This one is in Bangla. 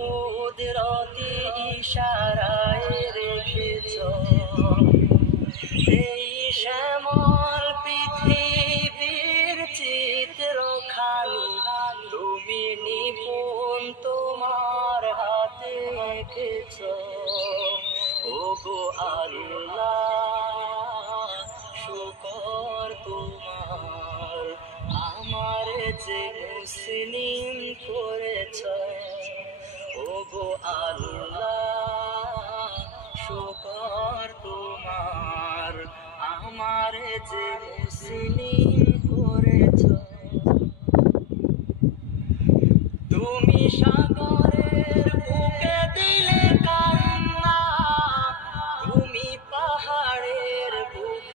কুদরতি ইশারায় রেখেছ এই শ্যামল পৃথিবীর চিত্রখানি তুমি নিপুণ তোমার হাতে এঁকেছ। ওগো আল্লাহ শুকর তোমার আমার যে মুসলিম করেছ। ওগো আল্লাহ শুকর তোমার আমার যে মুসলিম করেছ।